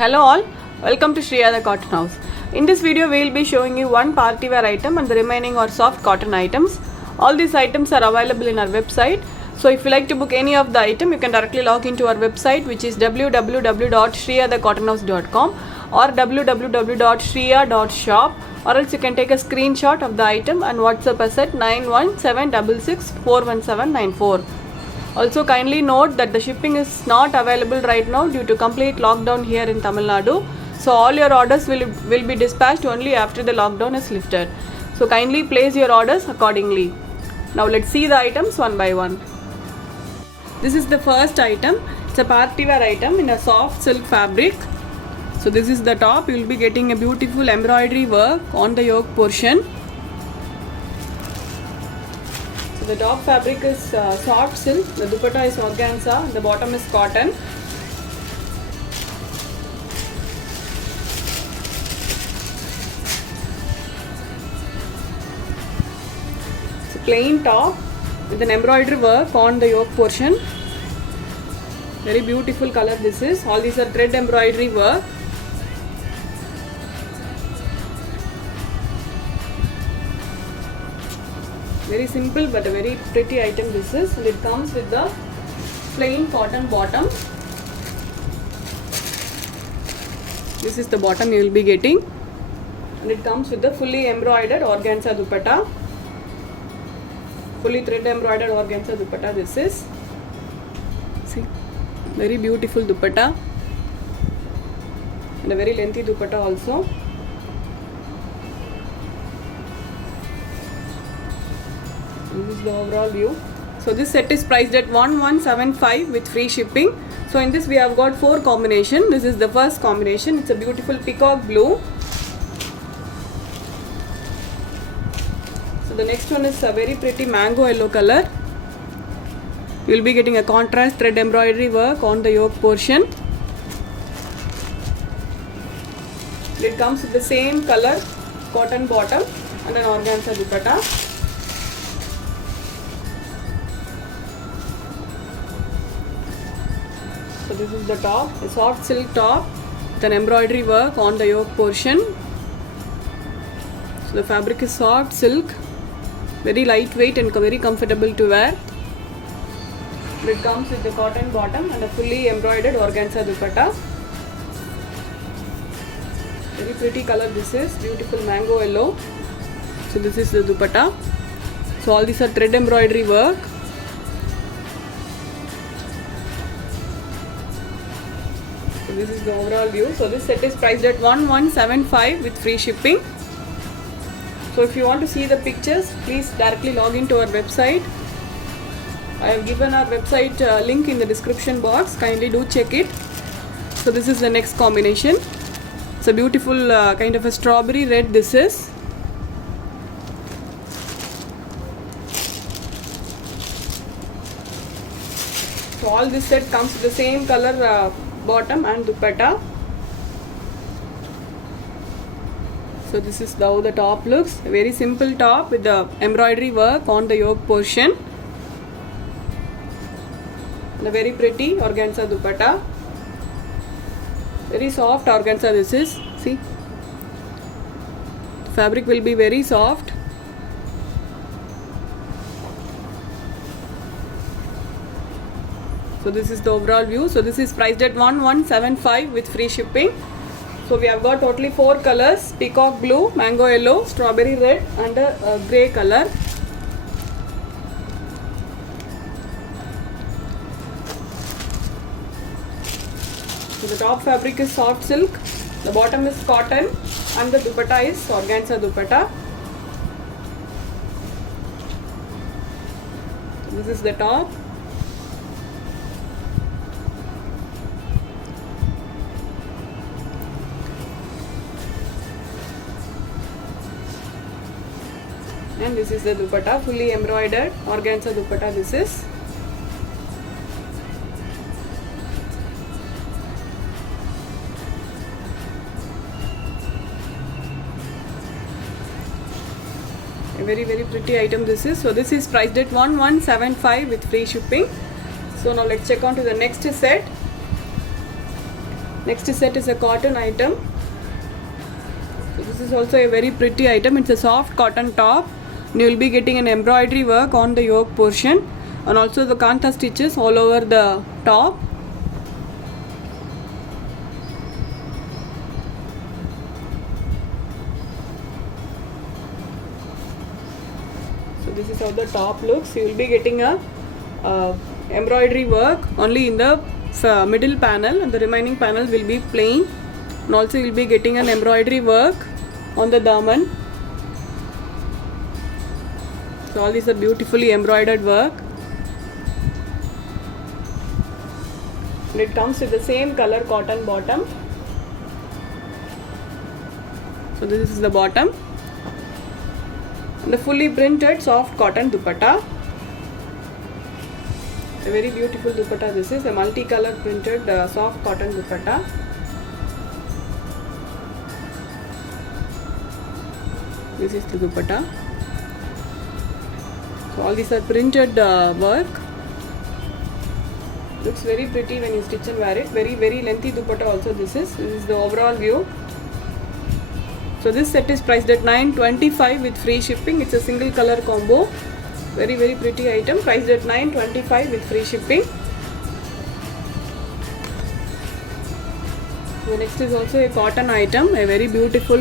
Hello all, welcome to Shriya the Cotton House. In this video we will be showing you one party wear item and the remaining are soft cotton items. All these items are available in our website. So if you like to book any of the item, you can directly log into our website, which is www.shriyadacottonhouse.com or www.shriya.shop, or else you can take a screenshot of the item and WhatsApp us at 9176641794. Also kindly note that the shipping is not available right now due to complete lockdown here in Tamil Nadu. So all your orders will be dispatched only after the lockdown is lifted. So kindly place your orders accordingly. Now let's see the items one by one. This is the first item. It's a party wear item in a soft silk fabric. So this is the top. You will be getting a beautiful embroidery work on the yoke portion. So the top fabric is soft silk, the dupatta is organza, the bottom is cotton. It's a plain top with an embroidery work on the yoke portion. Very beautiful color this is. All these are thread embroidery work. Very simple but a very pretty item this is, and it comes with the plain cotton bottom. This is the bottom you will be getting, and it comes with the fully embroidered organza dupatta. Fully thread embroidered organza dupatta this is. See, very beautiful dupatta and a very lengthy dupatta also. This is the overall view. So this set is priced at 1175 with free shipping. So in this we have got 4 combinations. This is the first combination. It's a beautiful peacock blue. So the next one is a very pretty mango yellow color. You will be getting a contrast thread embroidery work on the yoke portion. It comes with the same color cotton bottom and an organza dupatta. So this is the top, a soft silk top with an embroidery work on the yoke portion. So the fabric is soft silk, very lightweight and very comfortable to wear. It comes with the cotton bottom and a fully embroidered organza dupatta. Very pretty color this is, beautiful mango yellow. So this is the dupatta. So all these are thread embroidery work. So this is the overall view. So this set is priced at 1175 with free shipping. So if you want to see the pictures, please directly log into our website. I have given our website link in the description box. Kindly do check it. So this is the next combination. It's a beautiful kind of a strawberry red this is. So all this set comes with the same color bottom and dupatta. So this is how the top looks. A very simple top with the embroidery work on the yoke portion. And a very pretty organza dupatta. Very soft organza this is. See, the fabric will be very soft. So this is the overall view. So this is priced at 1175 with free shipping. So we have got totally 4 colors: peacock blue, mango yellow, strawberry red and a grey color. So the top fabric is soft silk, the bottom is cotton and the dupatta is organza dupatta. So this is the top. And this is the dupatta, fully embroidered organza dupatta this is. A very pretty item this is. So this is priced at 1175 with free shipping. So now let's check on to the next set. Next set is a cotton item. So this is also a very pretty item. It's a soft cotton top. And you will be getting an embroidery work on the yoke portion and also the kantha stitches all over the top. So this is how the top looks. You will be getting a embroidery work only in the middle panel, and the remaining panels will be plain. And also you will be getting an embroidery work on the daman. So all these are beautifully embroidered work. And it comes with the same color cotton bottom. So this is the bottom. And the fully printed soft cotton dupatta. A very beautiful dupatta. This is a multi-color printed soft cotton dupatta. This is the dupatta. So all these are printed work. Looks very pretty when you stitch and wear it. Very lengthy dupatta also this is. This is the overall view. So this set is priced at $925 with free shipping. It's a single color combo. Very pretty item, priced at $925 with free shipping. So next is also a cotton item, a very beautiful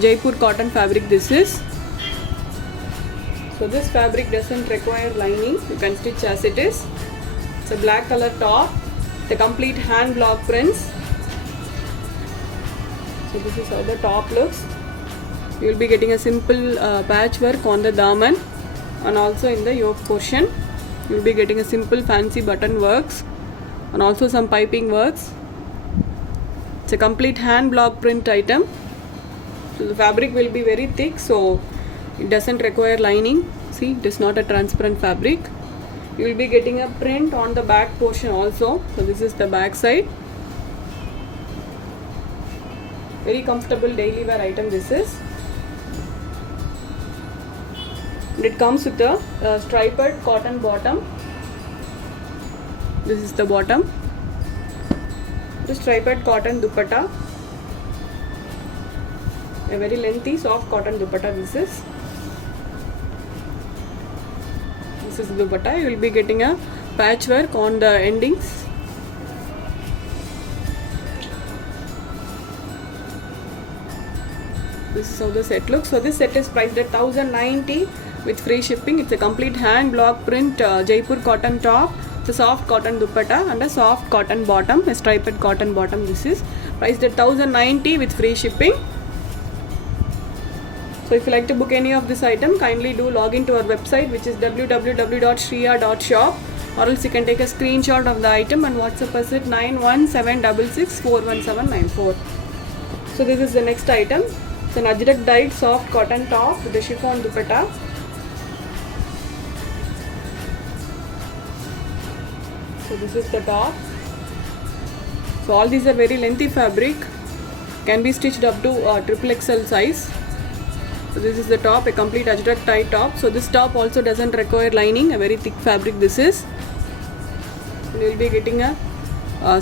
Jaipur cotton fabric this is. So this fabric doesn't require lining, you can stitch as it is. It's a black color top, the complete hand block prints. So this is how the top looks. You will be getting a simple patchwork on the daman and also in the yoke portion. You will be getting a simple fancy button works and also some piping works. It's a complete hand block print item. So the fabric will be very thick, so it doesn't require lining. See, it is not a transparent fabric. You will be getting a print on the back portion also. So this is the back side. Very comfortable daily wear item this is. And it comes with a striped cotton bottom. This is the bottom. The striped cotton dupatta. A very lengthy soft cotton dupatta this is. This is the dupatta. You will be getting a patchwork on the endings. This is how the set looks. So this set is priced at $1,090 with free shipping. It's a complete hand block print Jaipur cotton top. It's a soft cotton dupatta and a soft cotton bottom, a striped cotton bottom. This is priced at $1,090 with free shipping. So if you like to book any of this item, kindly do log into our website, which is www.shriya.shop, or else you can take a screenshot of the item and WhatsApp us at 91766411794. So this is the next item. It's an ajrak dyed soft cotton top with a chiffon dupatta. So this is the top. So all these are very lengthy fabric, can be stitched up to XXL size. So this is the top, a complete ajrak dyed top. So this top also doesn't require lining, a very thick fabric this is. And you will be getting a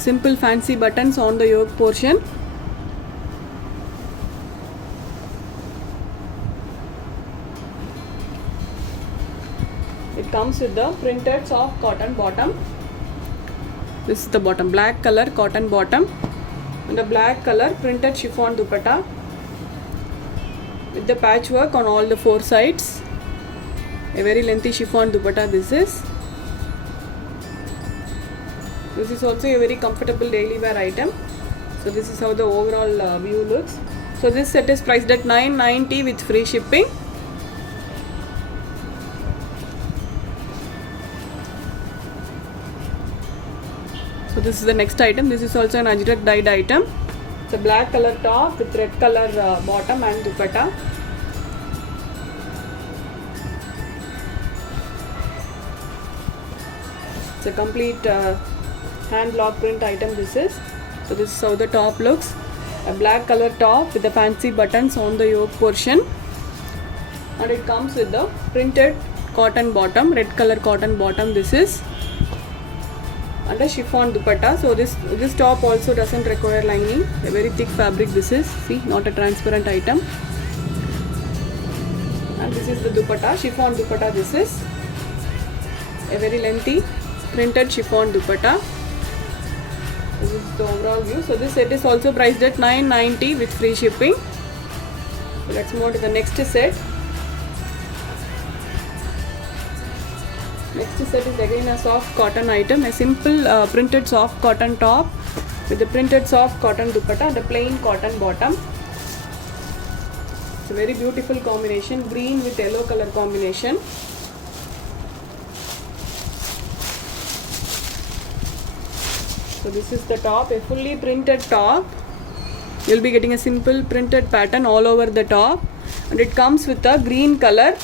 simple fancy buttons on the yoke portion. It comes with the printed soft cotton bottom. This is the bottom, black color cotton bottom and a black color printed chiffon dupatta with the patchwork on all the four sides. A very lengthy chiffon dupatta this is. This is also a very comfortable daily wear item. So this is how the overall view looks. So this set is priced at $990 with free shipping. So this is the next item. This is also an ajrak dyed item. It's a black color top with red color bottom and dupatta. It's a complete hand block print item this is. So this is how the top looks. A black color top with the fancy buttons on the yoke portion. And it comes with the printed cotton bottom, red color cotton bottom this is. and a chiffon dupatta. So this top also doesn't require lining, a very thick fabric this is, see, not a transparent item. And this is the dupatta, chiffon dupatta. This is a very lengthy printed chiffon dupatta. This is the overall view. So this set is also priced at $990 with free shipping. So let's move to the next set. Next set is again a soft cotton item, a simple printed soft cotton top with a printed soft cotton dupatta and a plain cotton bottom. It's a very beautiful combination, green with yellow color combination. So this is the top, a fully printed top. You'll be getting a simple printed pattern all over the top, and it comes with a green color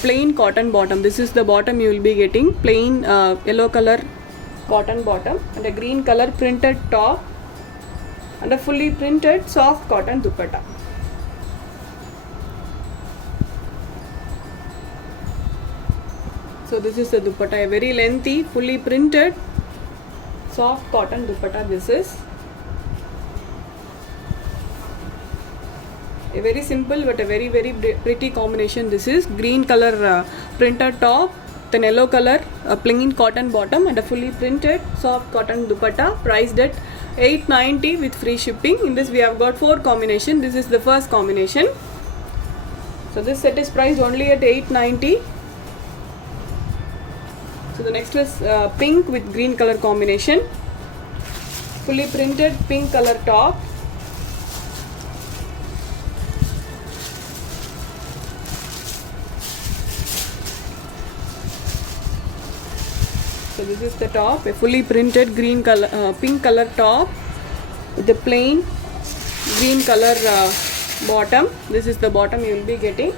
plain cotton bottom. This is the bottom you will be getting, plain yellow color cotton bottom and a green color printed top and a fully printed soft cotton dupatta. So this is the dupatta, a very lengthy fully printed soft cotton dupatta. This is a very simple but a very pretty combination. This is green color printed top, then yellow color plain cotton bottom and a fully printed soft cotton dupatta, priced at $890 with free shipping. In this we have got 4 combinations. This is the first combination. So this set is priced only at $890. So the next is pink with green color combination, fully printed pink color top. So this is the top, a fully printed green color, pink color top with the plain green color bottom. This is the bottom you will be getting,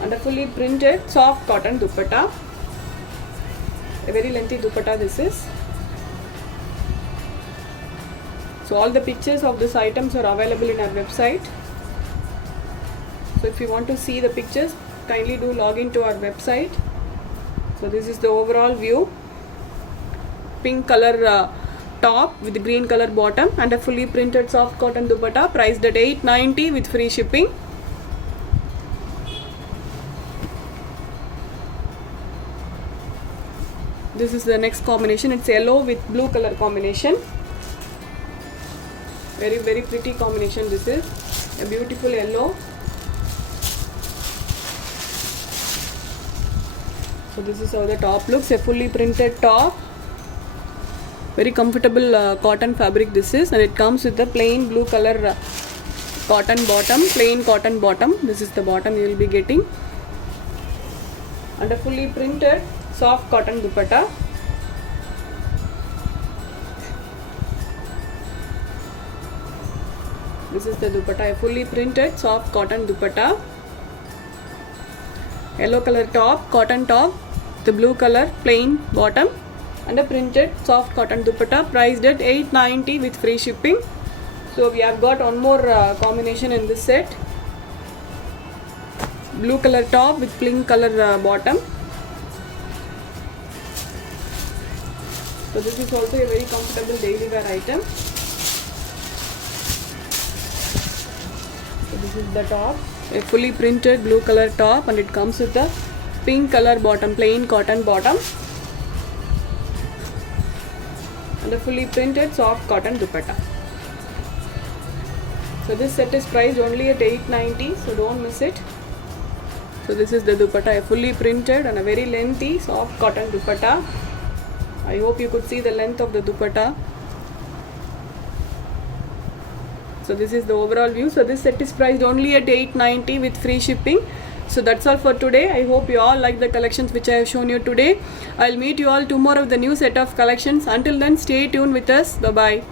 and a fully printed soft cotton dupatta, a very lengthy dupatta this is. So all the pictures of these items are available in our website. So if you want to see the pictures, kindly do log into our website. So this is the overall view, pink color top with the green color bottom and a fully printed soft cotton dupatta, priced at $890 with free shipping. This is the next combination, it's yellow with blue color combination, very pretty combination. This is a beautiful yellow. So this is how the top looks, a fully printed top, very comfortable cotton fabric this is, and it comes with a plain blue color cotton bottom, plain cotton bottom. This is the bottom you will be getting, and a fully printed soft cotton dupatta. This is the dupatta, a fully printed soft cotton dupatta, yellow color top, cotton top, the blue color plain bottom and a printed soft cotton dupatta, priced at $890 with free shipping. So we have got one more combination in this set, blue color top with pink color bottom. So this is also a very comfortable daily wear item. So this is the top, a fully printed blue color top, and it comes with a pink color bottom, plain cotton bottom and a fully printed soft cotton dupatta. So this set is priced only at $890, so don't miss it. So this is the dupatta, a fully printed and a very lengthy soft cotton dupatta. I hope you could see the length of the dupatta. So this is the overall view. So this set is priced only at $890 with free shipping. So that's all for today. I hope you all like the collections which I have shown you today. I'll meet you all tomorrow with the new set of collections. Until then, stay tuned with us. Bye bye.